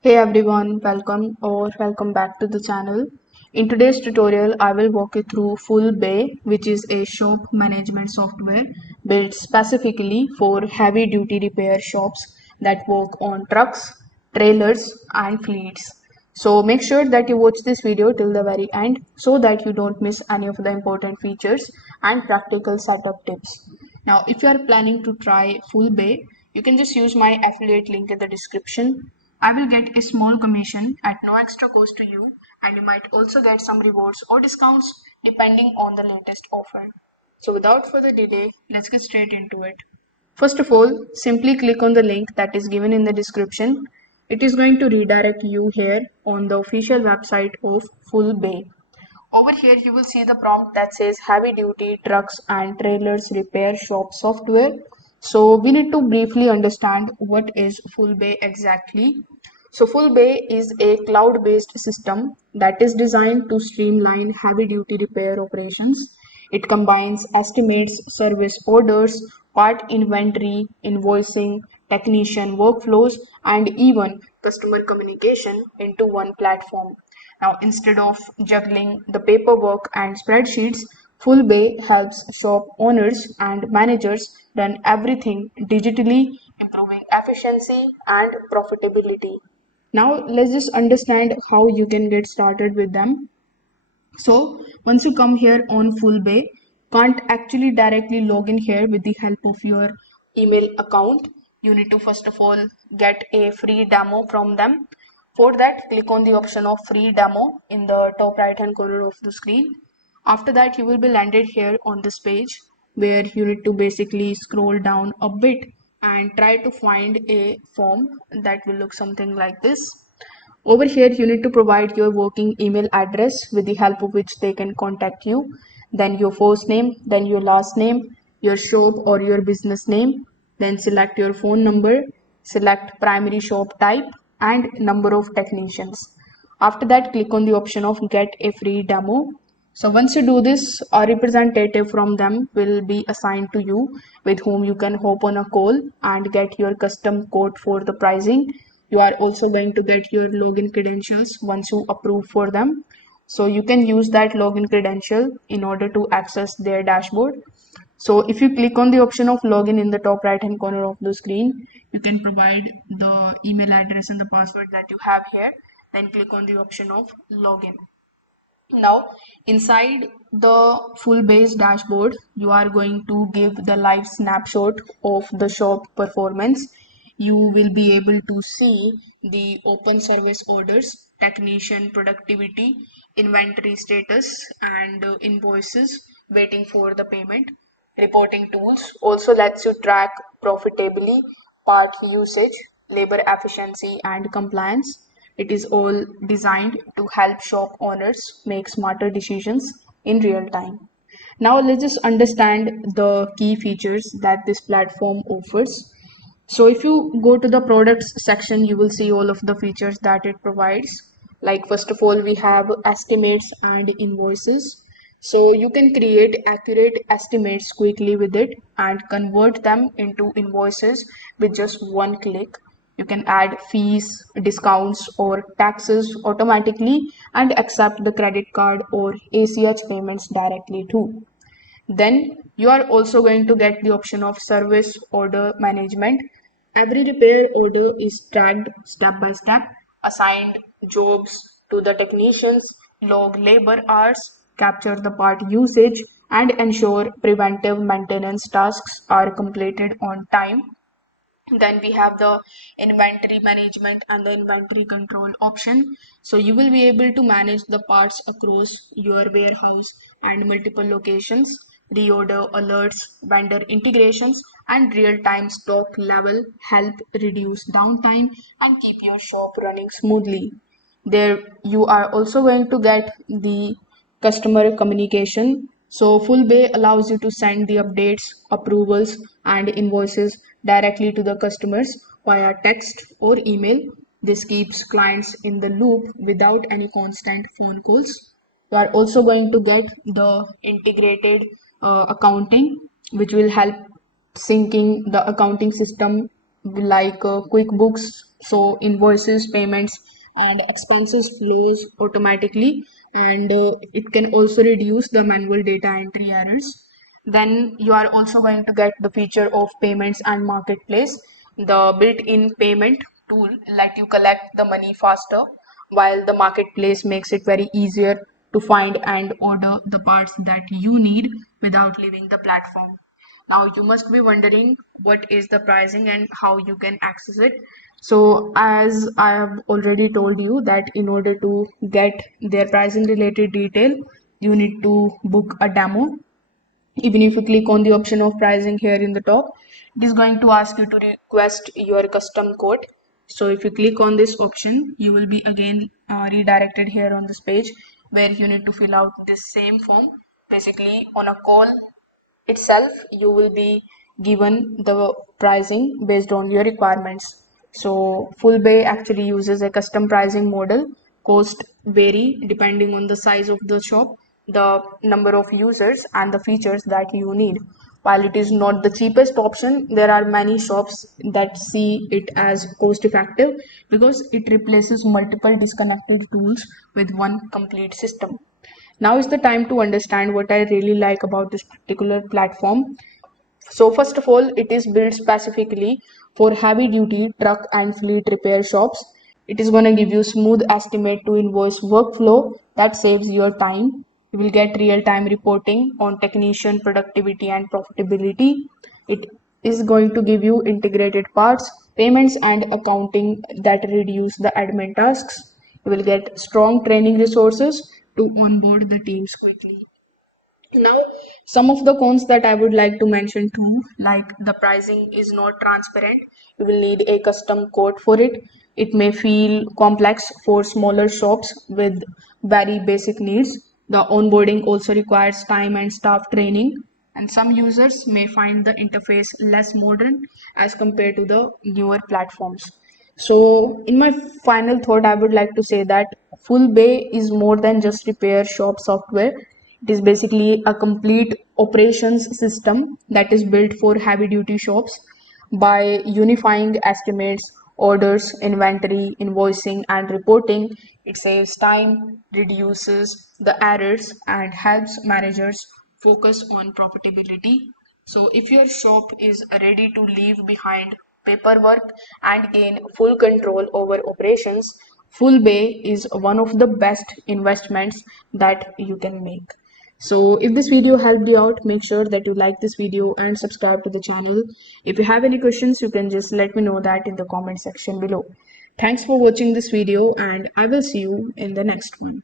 Hey everyone, welcome back to the channel. In today's tutorial, I will walk you through Fullbay, which is a shop management software built specifically for heavy duty repair shops that work on trucks, trailers, and fleets. So make sure that you watch this video till the very end so that you don't miss any of the important features and practical setup tips. Now, if you are planning to try Fullbay, you can just use my affiliate link in the description. I will get a small commission at no extra cost to you, and you might also get some rewards or discounts depending on the latest offer. So, without further delay, let's get straight into it. First of all, simply click on the link that is given in the description. It is going to redirect you here on the official website of Fullbay. Over here, you will see the prompt that says heavy duty trucks and trailers repair shop software. So we need to briefly understand what is Fullbay exactly. So Fullbay is a cloud-based system that is designed to streamline heavy duty repair operations. It combines estimates, service orders, part inventory, invoicing, technician workflows, and even customer communication into one platform. Now, instead of juggling the paperwork and spreadsheets, Fullbay helps shop owners and managers run everything digitally, improving efficiency and profitability. Now, let's just understand how you can get started with them. So once you come here on Fullbay, can't actually directly log in here with the help of your email account. You need to first of all get a free demo from them. For that, click on the option of free demo in the top right hand corner of the screen. After that, you will be landed here on this page where you need to basically scroll down a bit and try to find a form that will look something like this. Over here, you need to provide your working email address with the help of which they can contact you. Then your first name, then your last name, your shop or your business name. Then select your phone number, select primary shop type and number of technicians. After that, click on the option of get a free demo. So once you do this, a representative from them will be assigned to you with whom you can hop on a call and get your custom quote for the pricing. You are also going to get your login credentials once you approve for them. So you can use that login credential in order to access their dashboard. So if you click on the option of login in the top right hand corner of the screen, you can provide the email address and the password that you have here. Then click on the option of login. Now, inside the full base dashboard, you are going to give the live snapshot of the shop performance. You will be able to see the open service orders, technician productivity, inventory status, and invoices waiting for the payment. Reporting tools also lets you track profitably part usage, labor efficiency, and compliance. It is all designed to help shop owners make smarter decisions in real time. Now let's just understand the key features that this platform offers. So if you go to the products section, you will see all of the features that it provides. Like first of all, we have estimates and invoices. So you can create accurate estimates quickly with it and convert them into invoices with just one click. You can add fees, discounts, or taxes automatically and accept the credit card or ACH payments directly too. Then you are also going to get the option of service order management. Every repair order is tracked step by step, assigned jobs to the technicians, log labor hours, capture the part usage, and ensure preventive maintenance tasks are completed on time. Then we have the inventory management and the inventory control option. So you will be able to manage the parts across your warehouse and multiple locations. Reorder alerts, vendor integrations, and real-time stock level help reduce downtime and keep your shop running smoothly. There you are also going to get the customer communication. So Fullbay allows you to send the updates, approvals, and invoices directly to the customers via text or email. This keeps clients in the loop without any constant phone calls. You are also going to get the integrated accounting, which will help syncing the accounting system like QuickBooks so invoices, payments, and expenses flows automatically, and it can also reduce the manual data entry errors. Then you are also going to get the feature of payments and marketplace. The built-in payment tool let you collect the money faster, while the marketplace makes it very easier to find and order the parts that you need without leaving the platform. Now you must be wondering what is the pricing and how you can access it. So as I have already told you that in order to get their pricing related detail, you need to book a demo. Even if you click on the option of pricing here in the top, it is going to ask you to request your custom quote. So if you click on this option, you will be again redirected here on this page where you need to fill out this same form. Basically on a call itself you will be given the pricing based on your requirements. So Fullbay actually uses a custom pricing model. Cost vary depending on the size of the shop, the number of users, and the features that you need. While it is not the cheapest option, there are many shops that see it as cost effective because it replaces multiple disconnected tools with one complete system. Now is the time to understand what I really like about this particular platform. So first of all, it is built specifically for heavy duty truck and fleet repair shops. It is going to give you smooth estimate to invoice workflow that saves your time. You will get real time reporting on technician productivity and profitability. It is going to give you integrated parts, payments, and accounting that reduce the admin tasks. You will get strong training resources to onboard the teams quickly. Now, some of the cons that I would like to mention too, like the pricing is not transparent. You will need a custom quote for it. It may feel complex for smaller shops with very basic needs. The onboarding also requires time and staff training, and some users may find the interface less modern as compared to the newer platforms. So, in my final thought, I would like to say that Fullbay is more than just repair shop software. It is basically a complete operations system that is built for heavy duty shops. By unifying estimates, orders, inventory, invoicing, and reporting, it saves time, reduces the errors, and helps managers focus on profitability. So, if your shop is ready to leave behind paperwork and gain full control over operations, Fullbay is one of the best investments that you can make. So if this video helped you out, make sure that you like this video and subscribe to the channel. If you have any questions, you can just let me know that in the comment section below. Thanks for watching this video, and I will see you in the next one.